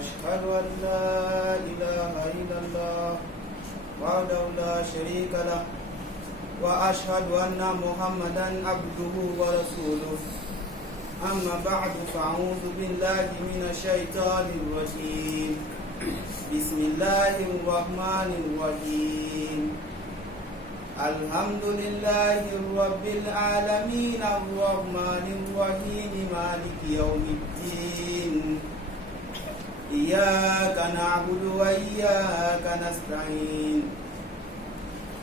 أشهد أن لا إله إلا الله وحده لا شريك له وأشهد أن محمدا عبده ورسوله أما بعد فأعوذ بالله من الشيطان الرجيم بسم الله الرحمن الرحيم الحمد لله رب العالمين الرحمن الرحيم مالك يوم الدين إياك نعبد وإياك نستعين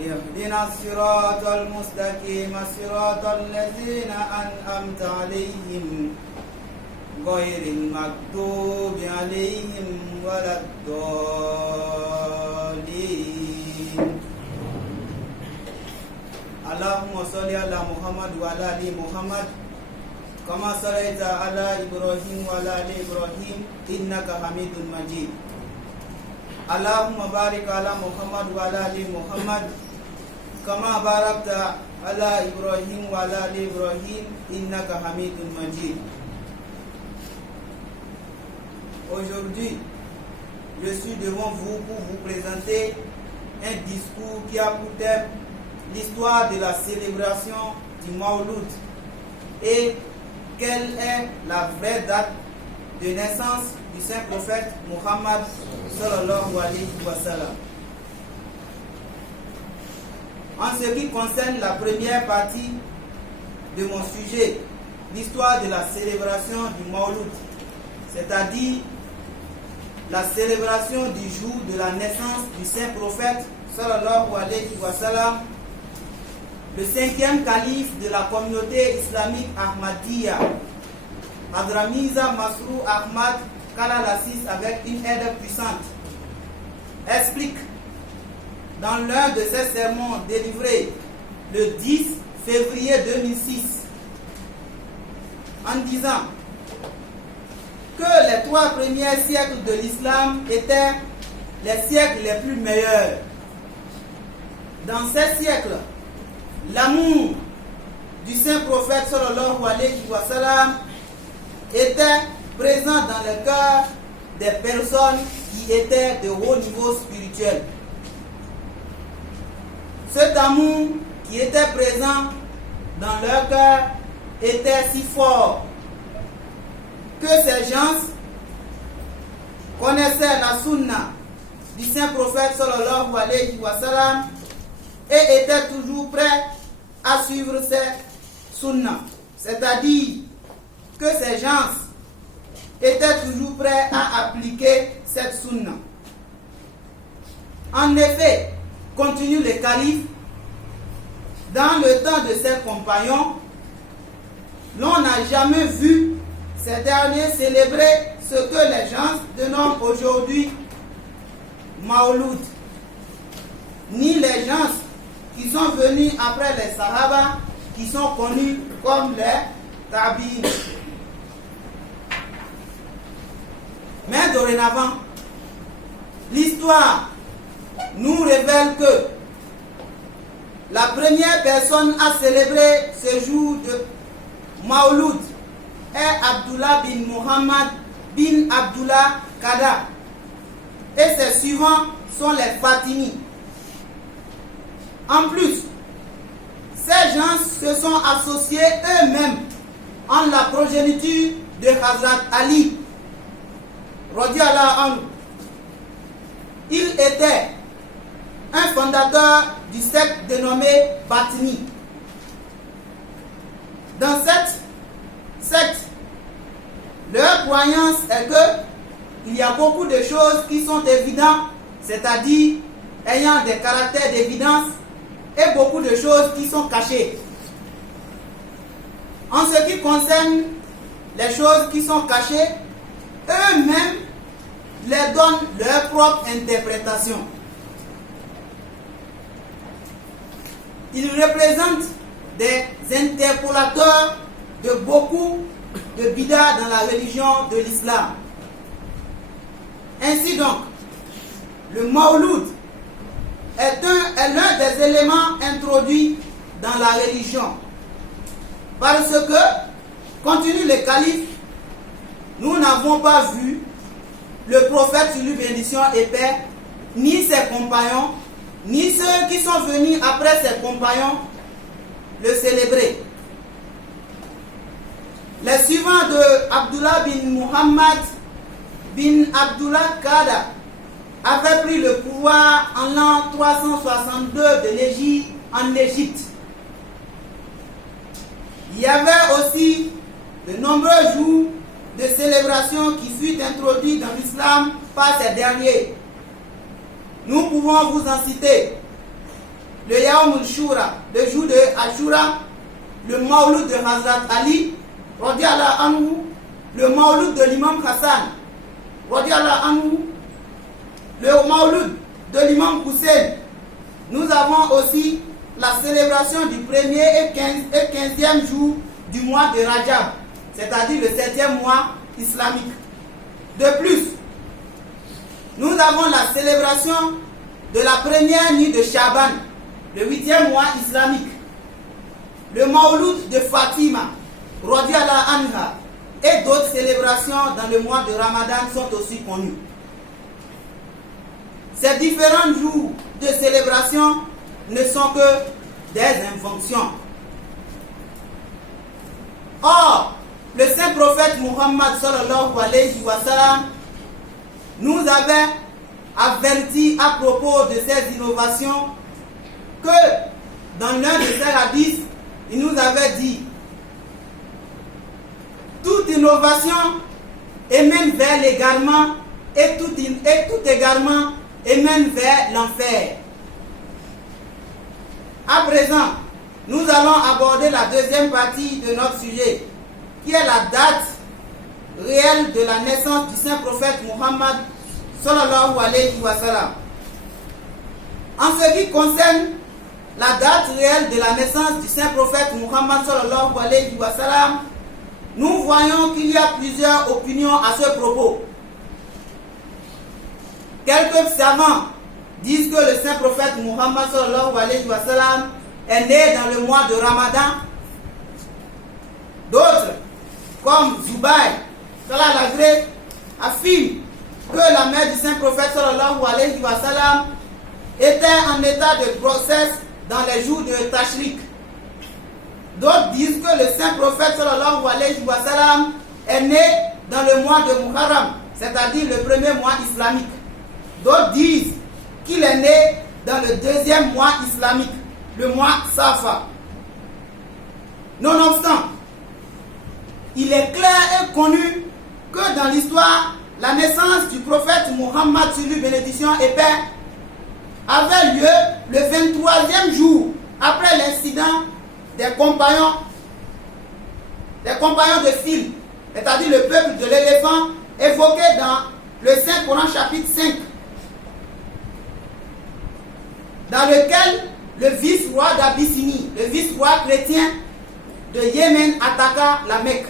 اهدنا الصراط المستقيم صراط الذين أنعمت عليهم غير المغضوب عليهم ولا الضالين اللهم صل على محمد وعلى آل محمد كما صليت على إبراهيم وعلى آل إبراهيم إنك حميد مجيد اللهم بارك على محمد وعلى آل محمد كما باركت على إبراهيم وعلى آل إبراهيم إنك حميد مجيد. Aujourd'hui, je suis devant vous pour vous présenter un discours qui a pour thème l'histoire de la célébration du Mawlud et quelle est la vraie date de naissance du saint prophète Muhammad sallallahu alayhi wa sallam. En ce qui concerne la première partie de mon sujet, l'histoire de la célébration du Mawlud, c'est-à-dire la célébration du jour de la naissance du saint prophète sallallahu alayhi wa sallam, le cinquième calife de la communauté islamique Ahmadiyya, Hadrat Mirza Masroor Ahmad, qu'Allah l'assiste avec une aide puissante, explique dans l'un de ses sermons délivrés le 10 février 2006 en disant que les 3 premiers siècles de l'islam étaient les siècles les plus meilleurs. Dans ces siècles, l'amour du saint prophète sallallahu alayhi wa sallam était présent dans le cœur des personnes qui étaient de haut niveau spirituel. Cet amour qui était présent dans leur cœur était si fort que ces gens connaissaient la sunna du saint prophète sallallahu alayhi wa sallam et étaient toujours prêts à suivre ces sunna. C'est-à-dire que ces gens étaient toujours prêts à appliquer cette sunna. En effet, continue le calife, dans le temps de ses compagnons, l'on n'a jamais vu ces derniers célébrer ce que les gens dénomment aujourd'hui Mawlud, ni les gens qui sont venus après les Sahaba, qui sont connus comme les Tabi'in. Mais dorénavant, l'histoire nous révèle que la première personne à célébrer ce jour de Mawlud est Abdullah bin Muhammad bin Abdullah Qadha, et ses suivants sont les Fatimi. En plus, ces gens se sont associés eux-mêmes en la progéniture de Hazrat Ali radiyallahu anhu. Il était un fondateur du secte dénommé Batini. Dans cette secte, leur croyance est que il y a beaucoup de choses qui sont évidentes, c'est-à-dire ayant des caractères d'évidence, et beaucoup de choses qui sont cachées. En ce qui concerne les choses qui sont cachées, eux-mêmes les donnent leur propre interprétation. Ils représentent des interpolateurs de beaucoup de bidas dans la religion de l'islam. Ainsi donc, le Mawlud est l'un des éléments introduits dans la religion. Parce que, continue le calife, nous n'avons pas vu le prophète sur lui bénédiction et paix, ni ses compagnons, ni ceux qui sont venus après ses compagnons le célébrer. Les suivants de Abdullah bin Muhammad bin Abdullah Qadha avaient pris le pouvoir en l'an 362 de l'Égypte en Égypte. Il y avait aussi de nombreux jours de célébration qui furent introduits dans l'islam par ces derniers. Nous pouvons vous en citer le Yawm al-Shura, le jour de Ashura, le Mawlud de Hazrat Ali, radiallahu anhu, le Mawlud de l'imam Hassan, radiallahu anhu, le Mawlud de l'imam Hussein. Nous avons aussi la célébration du 1er et 15e jour du mois de Rajab, c'est-à-dire le 7e mois islamique. De plus, nous avons la célébration de la première nuit de Shaban, le 8e mois islamique. Le Mawlud de Fatima, radiallahu anha, et d'autres célébrations dans le mois de Ramadan sont aussi connues. Ces différents jours de célébration ne sont que des inventions. Or, le saint prophète Muhammad sallallahu alayhi wa sallam nous avait averti à propos de ces innovations que dans l'un de ses hadiths, il nous avait dit: toute innovation émène vers l'égarement et tout égarement émène vers l'enfer. À présent, nous allons aborder la deuxième partie de notre sujet, qui est la date réelle de la naissance du saint prophète Muhammad sallallahu alayhi wa sallam. En ce qui concerne la date réelle de la naissance du saint prophète Muhammad sallallahu alayhi wa sallam, nous voyons qu'il y a plusieurs opinions à ce propos. Quelques savants disent que le saint prophète Muhammad sallallahu alayhi wa sallam est né dans le mois de Ramadan. D'autres, comme Zubayr Salah-Lagré, affirment que la mère du saint prophète sallallahu alayhi wa sallam était en état de grossesse dans les jours de Tashrik. D'autres disent que le saint prophète sallallahu alayhi wa sallam est né dans le mois de Muharram, c'est-à-dire le premier mois islamique. D'autres disent qu'il est né dans le deuxième mois islamique, le mois Safa. Nonobstant, il est clair et connu que dans l'histoire, la naissance du prophète Muhammad, sur lui bénédiction et paix, avait lieu le 23e jour après l'incident des compagnons de Phil, c'est-à-dire le peuple de l'éléphant évoqué dans le Saint-Coran chapitre 5, dans lequel le vice-roi d'Abyssinie, le vice-roi chrétien de Yémen attaqua la Mecque.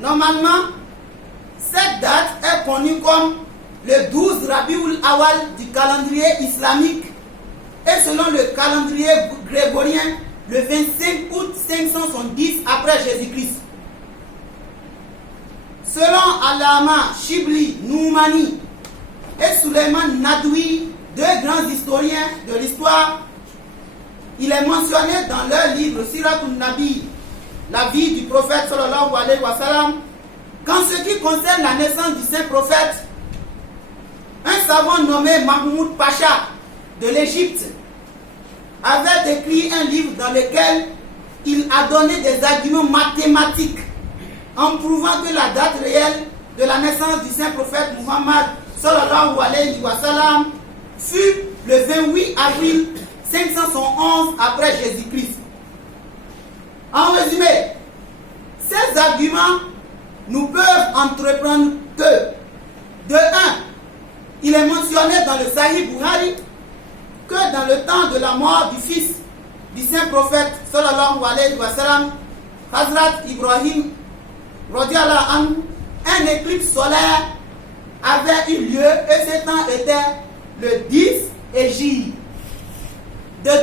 Normalement, cette date est connue comme le 12 Rabiul Awal du calendrier islamique et selon le calendrier grégorien, le 25 août 570 après Jésus-Christ. Selon Allama Shibli Noumani et Suleiman Nadoui, deux grands historiens de l'histoire, il est mentionné dans leur livre Siratul Nabi, la vie du prophète sallallahu alayhi wa sallam, qu'en ce qui concerne la naissance du saint prophète, un savant nommé Mahmoud Pacha de l'Égypte avait écrit un livre dans lequel il a donné des arguments mathématiques en prouvant que la date réelle de la naissance du saint prophète Muhammad sallallahu alayhi wa sallam fut le 28 avril 511 après Jésus-Christ. En résumé, ces arguments nous peuvent entreprendre que, de 1, il est mentionné dans le Sahih Bukhari que dans le temps de la mort du fils du saint prophète sallallahu alayhi wa sallam, Hazrat Ibrahim radiallahu anhu, un éclipse solaire avait eu lieu et ce temps était le 10 Hégire. De 2,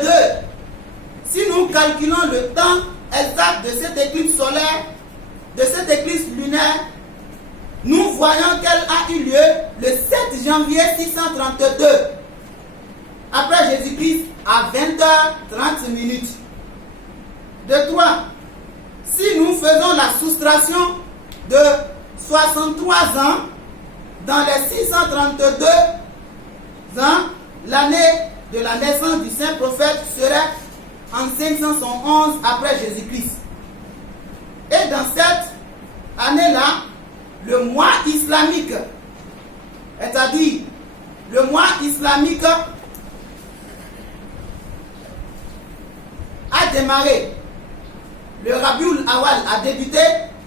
si nous calculons le temps exact de cette éclipse solaire, de cette éclipse lunaire, nous voyons qu'elle a eu lieu le 7 janvier 632 après Jésus-Christ à 20h30. De 3. Si nous faisons la soustraction de 63 ans dans les 632 ans, l'année de la naissance du saint prophète serait en 511 après Jésus-Christ. Et dans cette année-là, le mois islamique, c'est-à-dire le mois islamique a démarré. Le Rabiul Awal a débuté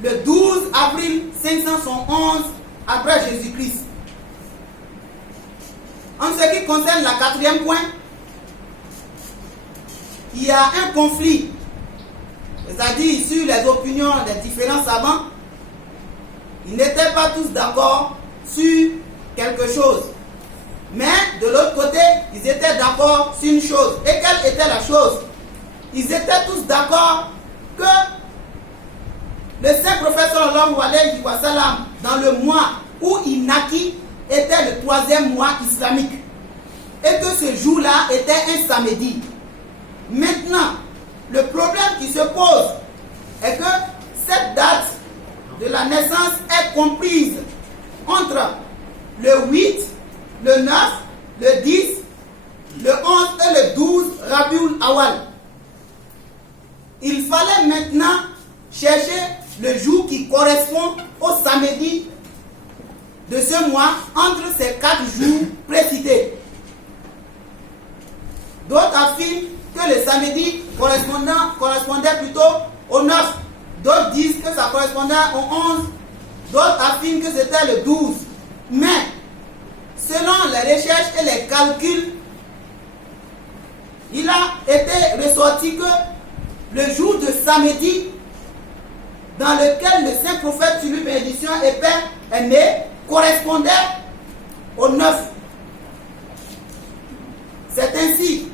le 12 avril 511 après Jésus-Christ. En ce qui concerne la quatrième point, il y a un conflit, c'est-à-dire sur les opinions des différents savants. Ils n'étaient pas tous d'accord sur quelque chose. Mais de l'autre côté, ils étaient d'accord sur une chose. Et quelle était la chose? Ils étaient tous d'accord que le saint prophète sallallahu alayhi wa sallam, dans le mois où il naquit, était le 3e mois islamique. Et que ce jour-là était un samedi. Maintenant, le problème qui se pose est que cette date de la naissance est comprise entre le 8, le 9, le 10, le 11 et le 12 Rabiul Awal. Il fallait maintenant chercher le jour qui correspond au samedi de ce mois entre ces 4 jours précités. D'autres affirment que le samedi correspondait plutôt au 9. D'autres disent que ça correspondait au 11. D'autres affirment que c'était le 12. Mais, selon les recherches et les calculs, il a été ressorti que le jour de samedi, dans lequel le saint prophète sur lui bénédiction et paix est né, correspondait au 9. C'est ainsi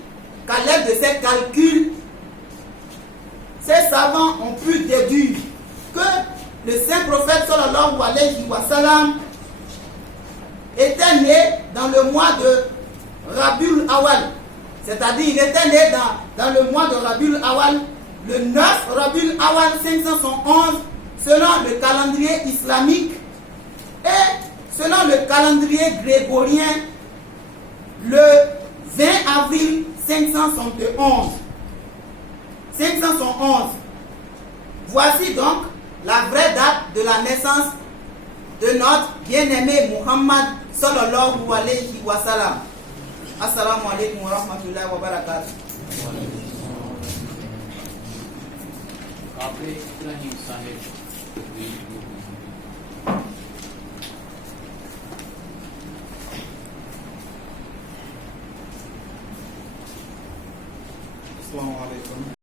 qu'à l'aide de ces calculs, ces savants ont pu déduire que le saint prophète sallallahu alayhi wa sallam était né dans le mois de Rabiul Awal. C'est-à-dire, il était né dans le mois de Rabiul Awal, le 9 Rabiul Awal 511, selon le calendrier islamique, et selon le calendrier grégorien, le 20 avril 571. 511. Voici donc la vraie date de la naissance de notre bien-aimé Muhammad sallallahu alayhi wa sallam. Assalamu alaikum wa rahmatullahi wa barakatuh. Assalamu alaikum.